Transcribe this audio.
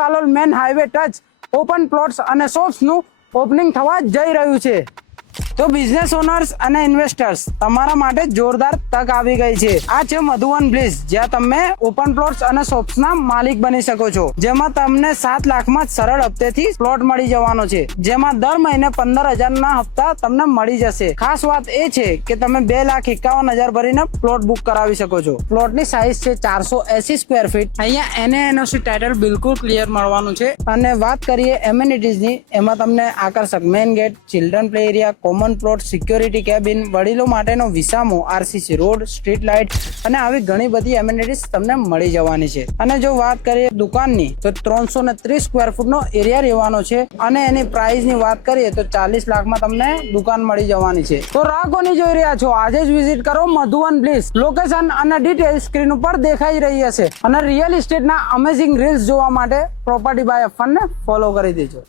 Kalol main highway touch open plots અને shops નું opening થવા જઈ રહ્યું છે। તો બિઝનેસ ઓનર્સ અને ઇન્વેસ્ટર્સ તમારા માટે જોરદાર તક આવી ગઈ છે। આ છે મધુવન બ્લિસ, જ્યાં તમે ઓપન પ્લોટ્સ અને શોપ્સ ના માલિક બની શકો છો, જેમાં તમને 7 લાખમાં સરળ હપ્તેથી પ્લોટ મળી જવાનો છે, જેમાં દર મહિને 15,000 ના હપ્તા તમને મળી જશે। ખાસ વાત એ છે કે તમે 2,51,000 ભરીને પ્લોટ બુક કરાવી શકો છો। પ્લોટની સાઇઝ છે 480 સ્ક્વેર ફીટ। અહીંયા NANOC ટાઇટલ બિલકુલ ક્લિયર મળવાનું છે। અને વાત કરીએ એમ્યુનિટીઝની, એમાં તમને આકર્ષક main gate, children play area, common plot, security cabin, વડીલો માટેનો વિસામો, RCC રોડ, સ્ટ્રીટ લાઇટ અને આવી ઘણી બધી એમ્યુનિટીઝ તમને મળી જવાની છે। અને જો વાત કરીએ દુકાનની, તો 330 સ્ક્વેર ફૂટનો એરિયા રહેવાનો છે અને એની પ્રાઇસની વાત કરીએ તો 40 લાખમાં તમને દુકાન મળી જવાની છે। તો રાહ કોની જોઈ રહ્યા છો? આજે જ વિઝિટ કરો મધુવન બ્લિસ। લોકેશન અને ડિટેલ સ્ક્રીન ઉપર દેખાઈ રહી હશે। અને રિયલ એસ્ટેટના અમેઝિંગ રીલ્સ જોવા માટે પ્રોપર્ટી બાય અફાનને ફોલો કરી દેજો।